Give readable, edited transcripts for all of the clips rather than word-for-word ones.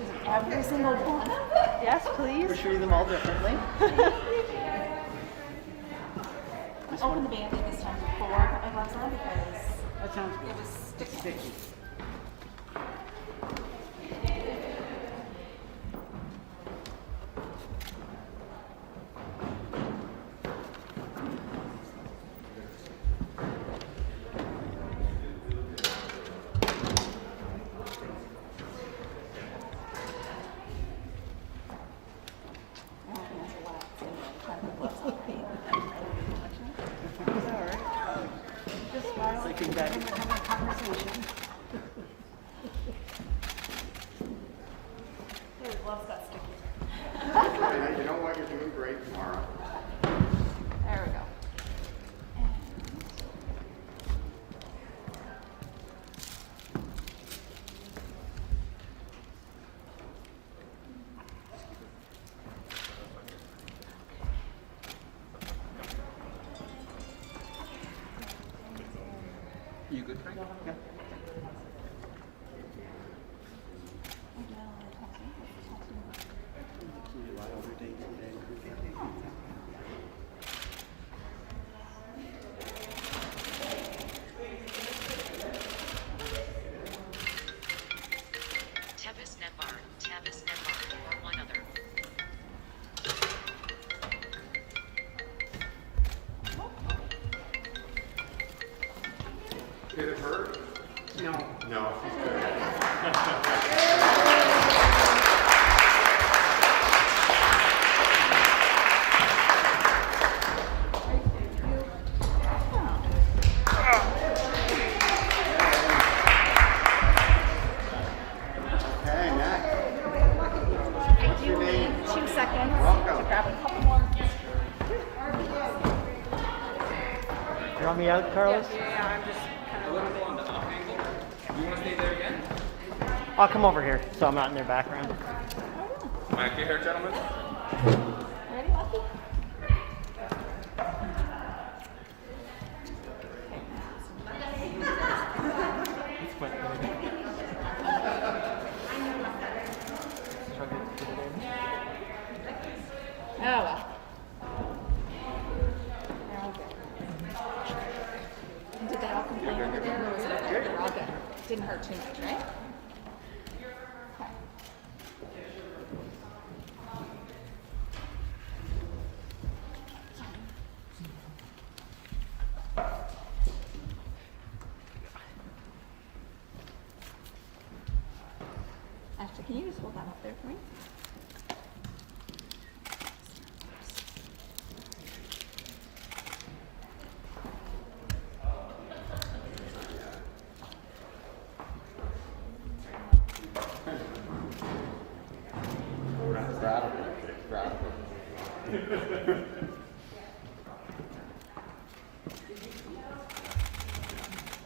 pictures of every single one. Yes, please. We're shooting them all differently. Open the band-aid this time before I gloves on because That sounds good. it was sticky. Like in that conversation. Your gloves got sticky. You know what? You're doing great tomorrow. There we go. You good, Frank? Yeah. Tabis Nevar, or one other. Did it hurt? No. No, she's good. Okay, next. I do need 2 seconds Welcome. to grab a couple more. You're on me out, Carlos? I'll come over here so I'm not in their background. Mic here, gentlemen. Ready, Lucky? Oh well. They're all good. Did they all complain over there, or was it okay? They're all good. Didn't hurt too much, right? Okay. Ashley, can you just hold that up there for me?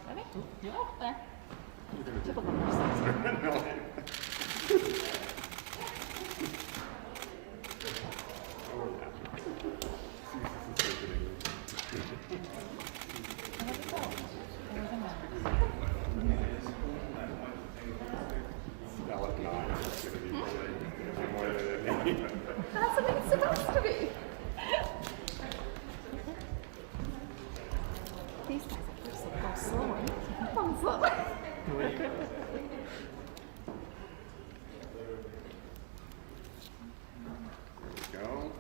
Ready? Oh, there. Typical nurse. That's what it's supposed to be. These guys are just go slower. Come slower. Go.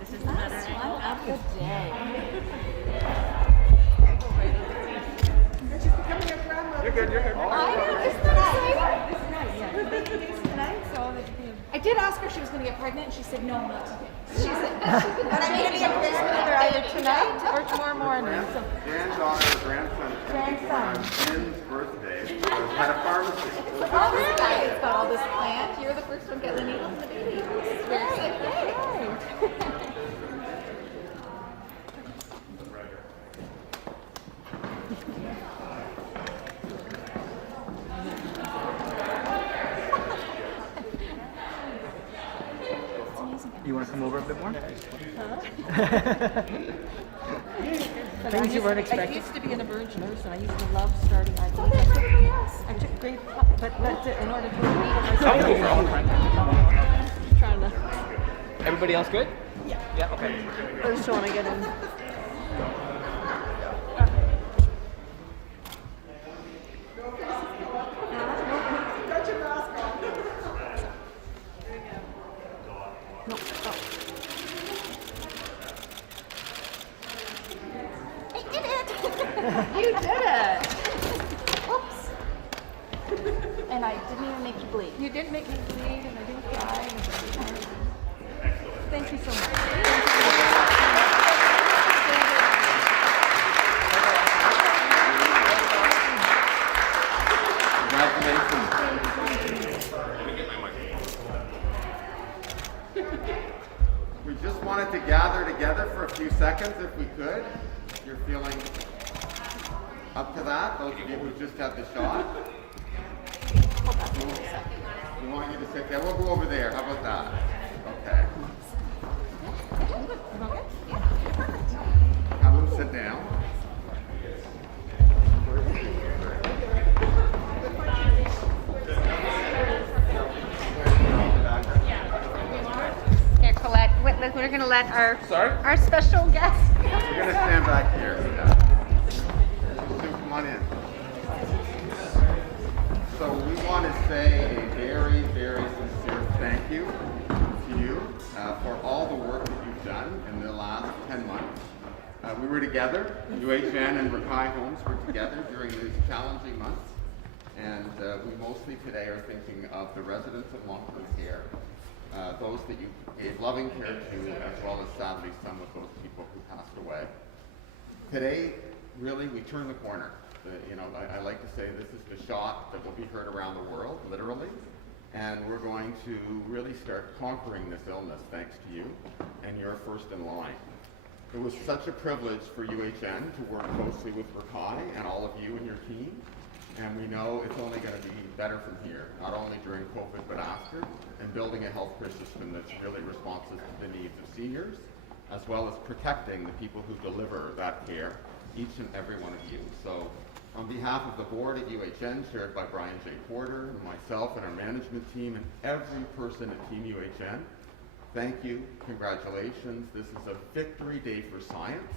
This is the last one of the day. You're good, you're good. I know, isn't that exciting? I did ask her if she was going to get pregnant, and she said no, not today. She said, but I'm going to be either tonight or tomorrow morning. So Granddaughter or grandson. Grandson. Jen's birthday. Was at a pharmacy. oh, this guy's got all this planned. You're the first one getting the needle and the baby. Very exciting. want to come over a bit more? Things you weren't I expecting. used to be an emerge nurse, and I used to love starting IVs. I took grade, but in order to read I'll go for all right. trying to. Everybody else good? Yeah. Yeah, okay. I just want to get in. No, oh. I did it! You did it! Oops. And I didn't even make you bleed. You didn't make me bleed, and I didn't cry. Thank you so much. Congratulations. We just wanted to gather together for a few seconds if we could. If you're feeling up to that, those of you who just had the shot. We want you to sit there. We'll go over there. How about that? Okay. Have them sit down. Here, Colette, we're going to let our Sorry? our special guest. We're going to stand back here. Yeah. Sue, come on in. So we want to say a very, very sincere thank you to you for all the work that you've done in the last 10 months. We were together, UHN and Rakai Homes were together during these challenging months. And we mostly today are thinking of the residents of long-term care, those that you gave loving care to, as well as sadly some of those people who passed away. Today, really, we turn the corner. I like to say this is the shot that will be heard around the world, literally. And we're going to really start conquering this illness thanks to you, and you're first in line. It was such a privilege for UHN to work closely with Rakai and all of you and your team. And we know it's only going to be better from here, not only during COVID, but after, and building a healthcare system that's really responsive to the needs of seniors, as well as protecting the people who deliver that care, each and every one of you. So on behalf of the board at UHN, chaired by Brian J. Porter, and myself and our management team, and every person at Team UHN, thank you, congratulations. This is a victory day for science.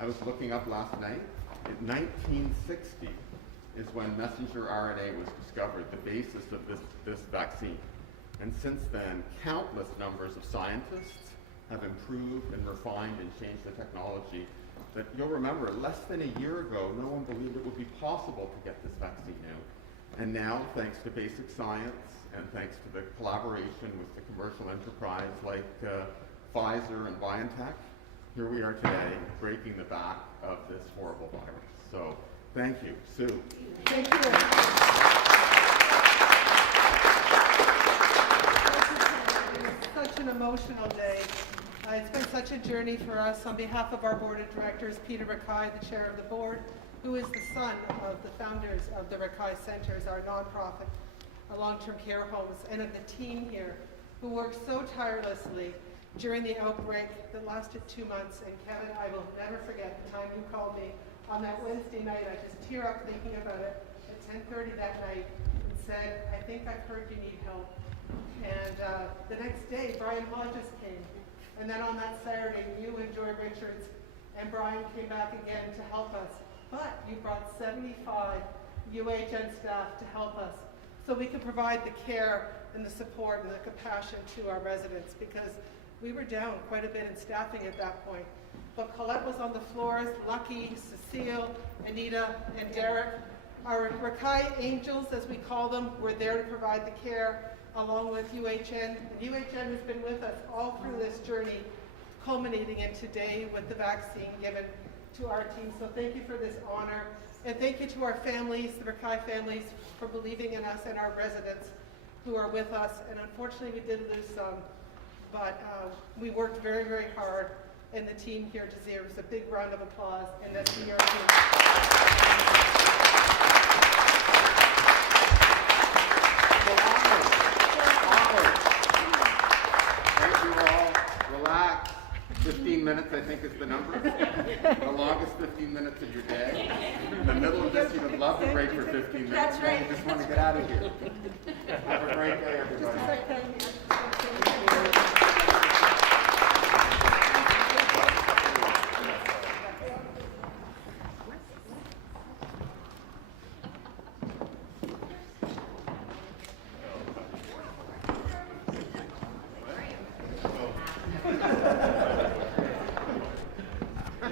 I was looking up last night. In 1960 is when messenger RNA was discovered, the basis of this vaccine. And since then, countless numbers of scientists have improved and refined and changed the technology that you'll remember less than a year ago, no one believed it would be possible to get this vaccine out. And now, thanks to basic science and thanks to the collaboration with the commercial enterprise like Pfizer and BioNTech, here we are today breaking the back of this horrible virus. So thank you. Sue. Thank you. Such an emotional day. It's been such a journey for us. On behalf of our board of directors, Peter Rakai, the chair of the board, who is the son of the founders of the Rakai Centers, our nonprofit, our long-term care homes, and of the team here, who worked so tirelessly during the outbreak that lasted 2 months. And Kevin, I will never forget the time you called me on that Wednesday night. I just tear up thinking about it at 10:30 that night and said, I think I've heard you need help. And the next day, Brian Hodges came. And then on that Saturday, you and Joy Richards and Brian came back again to help us. But you brought 75 UHN staff to help us so we could provide the care and the support and the compassion to our residents, because we were down quite a bit in staffing at that point. But Colette was on the floors, Lucky, Cecile, Anita, and Derek. Our Rakai Angels, as we call them, were there to provide the care, along with UHN. And UHN has been with us all through this journey, culminating in today with the vaccine given to our team. So thank you for this honor. And thank you to our families, the Rakai families, for believing in us, and our residents who are with us. And unfortunately, we did lose some, but we worked very, very hard. And the team here deserves a big round of applause, and that's to your team. Thank you all. think is the number? The longest 15 minutes of your day? In the middle of this, you would love to break for 15 minutes. That's right. You just want to get out of here. Have a great day, everybody.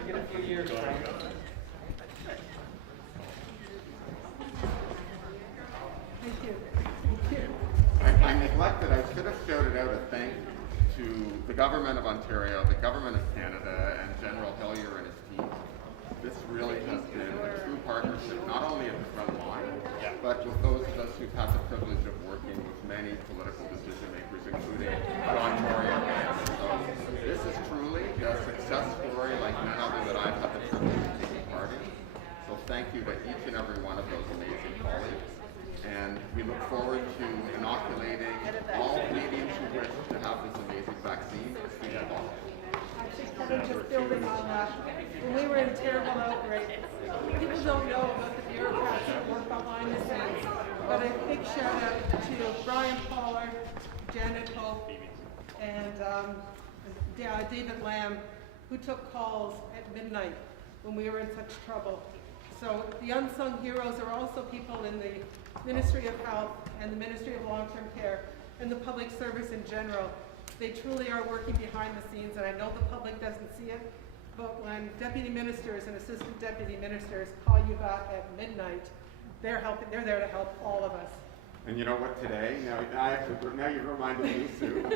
Get a few years, Frank. Thank you. I neglected, I should have shouted out a thank you to the Government of Ontario, the Government of Canada, and General Hillier and his team. This really has been a true partnership, not only at the front line, but with those of us who've had the privilege of working with many political decision makers, including John Tory. So this is truly a success story like none other that I've had the privilege of taking part in. So thank you to each and every one of those amazing colleagues. And we look forward to inoculating all Canadians who wish to have this amazing vaccine as soon as possible. Actually, Kevin, just building on that, when we were in terrible outbreak, people don't know about the bureaucrats that work behind the scenes. But a big shout out to Brian Pollard, Janet Hope, and David Lamb, who took calls at midnight when we were in such trouble. So the unsung heroes are also people in the Ministry of Health and the Ministry of Long-Term Care and the public service in general. They truly are working behind the scenes, and I know the public doesn't see it, but when deputy ministers and assistant deputy ministers call you back at midnight, they're there to help all of us. And you know what, today, now you've reminded me, Sue,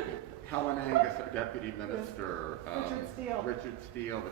Helen Angus, our Deputy Minister, Richard Steele. Richard Steele, the